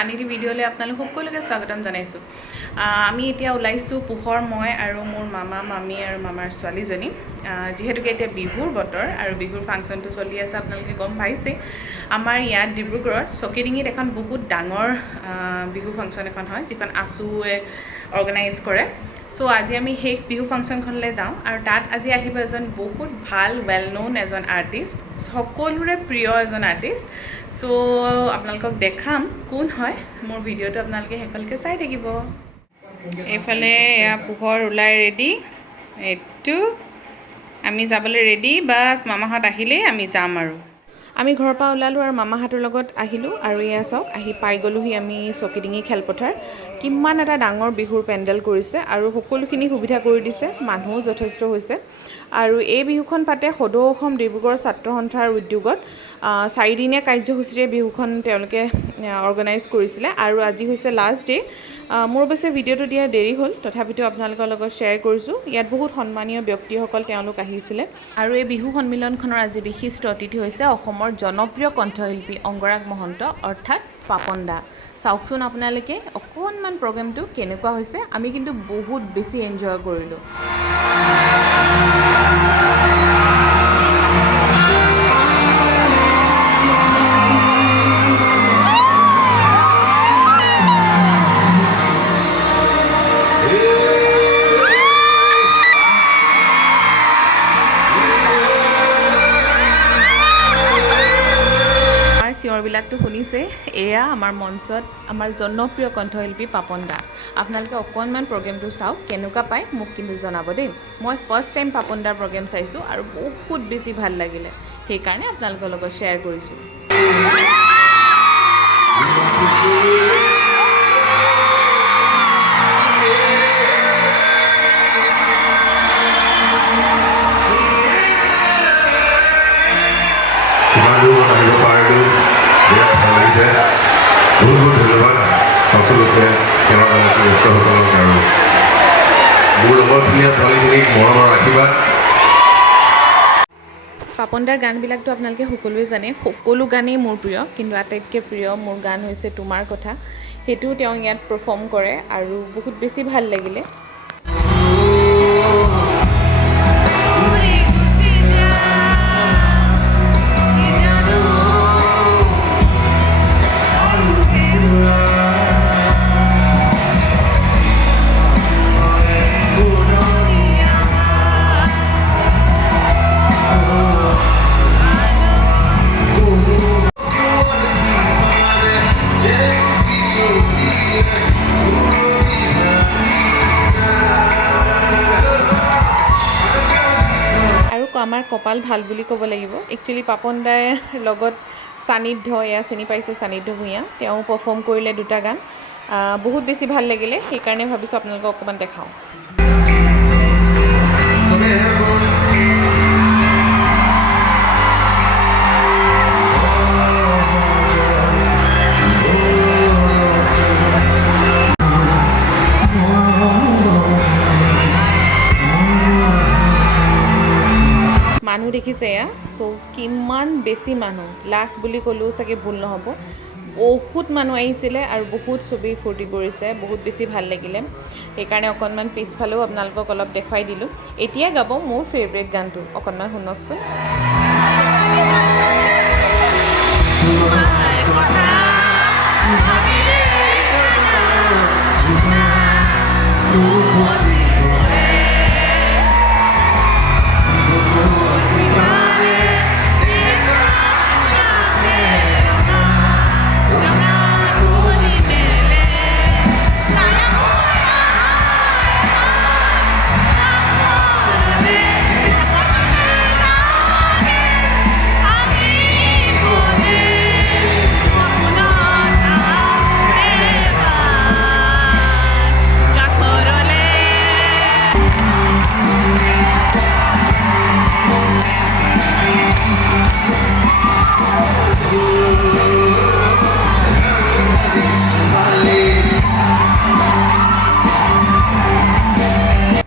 আনিটি ভিডিঅ'লৈ আপোনালোক সকলোকে স্বাগতম জনাইছোঁ। আমি এতিয়া ওলাইছোঁ পোহৰ মই আৰু মোৰ মামা মামী আৰু মামাৰ ছোৱালীজনী, যিহেতুকে এতিয়া বিহুৰ বতৰ আৰু বিহুৰ ফাংচনটো চলি আছে। আপোনালোকে গম পাইছে আমাৰ ইয়াত ডিব্ৰুগড়ত চকিডিঙিত এখন বহুত ডাঙৰ বিহু ফাংচন এখন হয়, যিখন আছুৱে অৰ্গেনাইজ কৰে। চ' আজি আমি সেই বিহু ফাংচনখনলৈ যাওঁ আৰু তাত আজি আহিব এজন বহুত ভাল ৱেল ন'ন এজন আৰ্টিষ্ট, সকলোৰে প্ৰিয় এজন আৰ্টিষ্ট। চ' আপোনালোকক দেখাম কোন হয়। মোৰ ভিডিঅ'টো আপোনালোকে শেষলৈকে চাই থাকিব। এইফালে এয়া পোহৰ ওলাই ৰেডি, এইটো আমি যাবলৈ ৰেডি। বাছ মামাহঁত আহিলেই আমি যাম আৰু। আমি ঘৰৰ পৰা ওলালোঁ আৰু মামাহঁতৰ লগত আহিলোঁ আৰু এয়া চাওক আহি পাই গ'লোহি আমি চকিডিঙি খেলপথাৰ। কিমান এটা ডাঙৰ বিহুৰ পেণ্ডেল কৰিছে আৰু সকলোখিনি সুবিধা কৰি দিছে, মানুহো যথেষ্ট হৈছে। আৰু এই বিহুখন পাতে সদৌ অসম ডিব্ৰুগড় ছাত্ৰ সন্থাৰ উদ্যোগত। 4 দিনীয়া কাৰ্যসূচীৰে বিহুখন তেওঁলোকে অৰ্গেনাইজ কৰিছিলে আৰু আজি হৈছে লাষ্ট ডে'। মোৰ অৱশ্যে ভিডিঅ'টো দিয়া দেৰি হ'ল, তথাপিতো আপোনালোকৰ লগত শ্বেয়াৰ কৰিছোঁ। ইয়াত বহুত সন্মানীয় ব্যক্তিসকল তেওঁলোক আহিছিলে আৰু এই বিহু সন্মিলনখনৰ আজি বিশিষ্ট অতিথি হৈছে অসমৰ জনপ্ৰিয় কণ্ঠশিল্পী অংগৰাগ মহন্ত অৰ্থাৎ পাপন দা। চাওকচোন আপোনালোকে অকণমান প্ৰগ্ৰেমটো কেনেকুৱা হৈছে। আমি কিন্তু বহুত বেছি এনজয় কৰিলোঁ। চিঞৰবিলাকটো শুনিছে, এয়া আমাৰ মঞ্চত আমাৰ জনপ্ৰিয় কণ্ঠশিল্পী পাপন দা। আপোনালোকে অকণমান প্ৰগ্ৰেমটো চাওক, কেনেকুৱা পায় মোক কিন্তু জনাব দেই। মই ফাৰ্ষ্ট টাইম পাপন দাৰ প্ৰগ্ৰেম চাইছোঁ আৰু বহুত বেছি ভাল লাগিলে, সেইকাৰণে আপোনালোকৰ লগত শ্বেয়াৰ কৰিছোঁ। বহুত বহুত ধন্যবাদ সকলোকে, সেৱা জনাইছোঁ জ্যেষ্ঠসকলক আৰু মোৰ লগৰখিনিয়ে ছোৱালীখিনিক মৰম আৰু আশীৰ্বাদ। পাপন দাৰ গানবিলাকতো আপোনালোকে সকলোৱে জানে, সকলো গানেই মোৰ প্ৰিয়, কিন্তু আটাইতকৈ প্ৰিয় মোৰ গান হৈছে তোমাৰ কথা। সেইটোও তেওঁ ইয়াত পাৰফৰ্ম কৰে আৰু বহুত বেছি ভাল লাগিলে। আমাৰ কপাল ভাল বুলি ক'ব লাগিব। একচুৱেলি পাপন দাৰ লগত সান্নিধ্য, এয়া চিনি পাইছে সান্নিধ্য ভূঞা, তেওঁ পাৰফৰ্ম কৰিলে 2টা গান, বহুত বেছি ভাল লাগিলে। সেইকাৰণে ভাবিছোঁ আপোনালোকক অকণমান দেখাওঁ। মানুহ দেখিছে এয়া, চ' কিমান বেছি মানুহ, লাখ বুলি ক'লেও চাগে ভুল নহ'ব। বহুত মানুহ আহিছিলে আৰু বহুত ছবি ফূৰ্তি কৰিছে, বহুত বেছি ভাল লাগিলে। সেইকাৰণে অকণমান পিছফালেও আপোনালোকক অলপ দেখুৱাই দিলোঁ। এতিয়া গাব মোৰ ফেভৰেট গানটো, অকণমান শুনকচোন।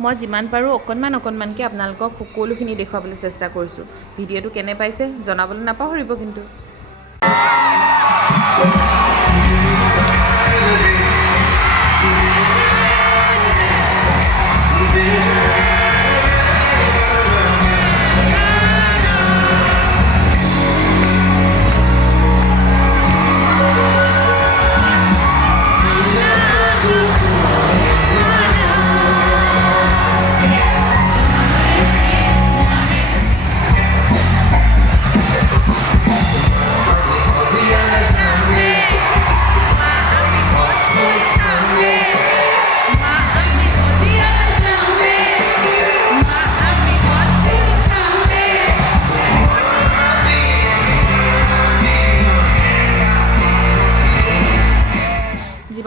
মই যিমান পাৰোঁ অকণমানকৈ আপোনালোকক সকলোখিনি দেখুৱাবলৈ চেষ্টা কৰিছোঁ। ভিডিঅ'টো কেনে পাইছে জনাবলৈ নাপাহৰিব কিন্তু।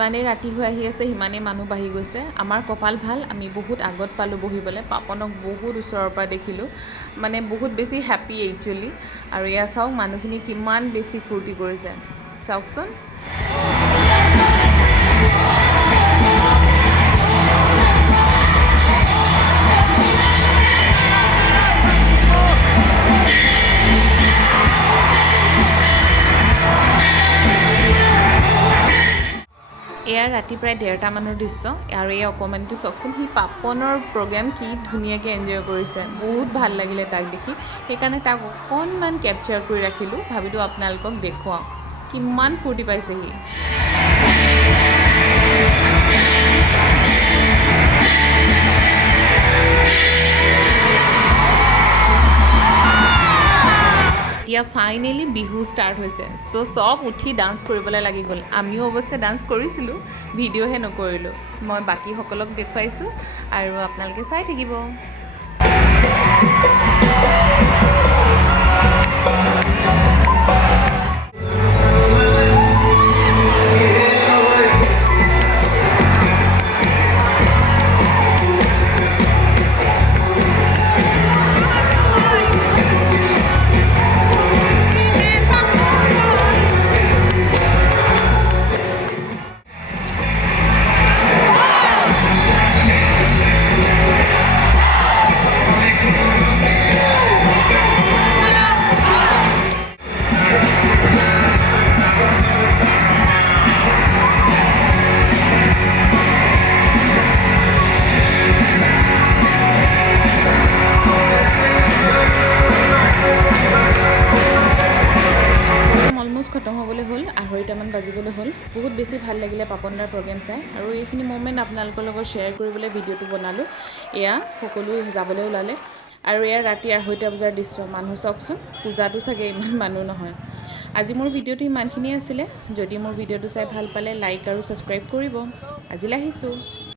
যিমানেই ৰাতি হৈ আহি আছে সিমানেই মানুহ বাঢ়ি গৈছে। আমাৰ কপাল ভাল, আমি বহুত আগত পালোঁ বহিবলৈ। পাপনক বহুত ওচৰৰ পৰা দেখিলোঁ, মানে বহুত বেছি হেপ্পী একচুৱেলি। আৰু এয়া চাওক মানুহখিনি কিমান বেছি ফূৰ্তি কৰিছে, চাওকচোন। এয়া ৰাতি প্ৰায় 1:30 মানৰ দৃশ্য। আৰু এই অকণমানিটো চাওকচোন, সি পাপনৰ প্ৰগ্ৰেম কি ধুনীয়াকৈ এনজয় কৰিছে। বহুত ভাল লাগিলে তাক দেখি, সেইকাৰণে তাক অকণমান কেপচাৰ কৰি ৰাখিলোঁ, ভাবিলোঁ আপোনালোকক দেখুৱাওঁ কিমান ফূৰ্তি পাইছে সি। এতিয়া ফাইনেলি বিহু ষ্টাৰ্ট হৈছে। চ' চব উঠি ডান্স কৰিবলৈ লাগি গ'ল। আমিও অৱশ্যে ডান্স কৰিছিলোঁ, ভিডিঅ'হে নকৰিলোঁ। মই বাকীসকলক দেখুৱাইছোঁ আৰু আপোনালোকে চাই থাকিব। অলমষ্ট খতম হ'বলৈ হ'ল, 2:30মান বাজিবলৈ হ'ল। বহুত বেছি ভাল লাগিলে পাপনদাৰ প্ৰগ্ৰেম চাই, আৰু এইখিনি মমেণ্ট আপোনালোকৰ লগত শ্বেয়াৰ কৰিবলৈ ভিডিঅ'টো বনালোঁ। এয়া সকলো যাবলৈ ওলালে, আৰু এয়া ৰাতি 2:30 বজাৰ দৃশ্য। মানুহ চাওকচোন, পূজাটো চাগে ইমান মানুহ নহয়। আজি মোৰ ভিডিঅ'টো ইমানখিনিয়ে আছিলে। যদি মোৰ ভিডিঅ'টো চাই ভাল পালে লাইক আৰু ছাবস্ক্ৰাইব কৰিব। আজিলৈ আহিছোঁ।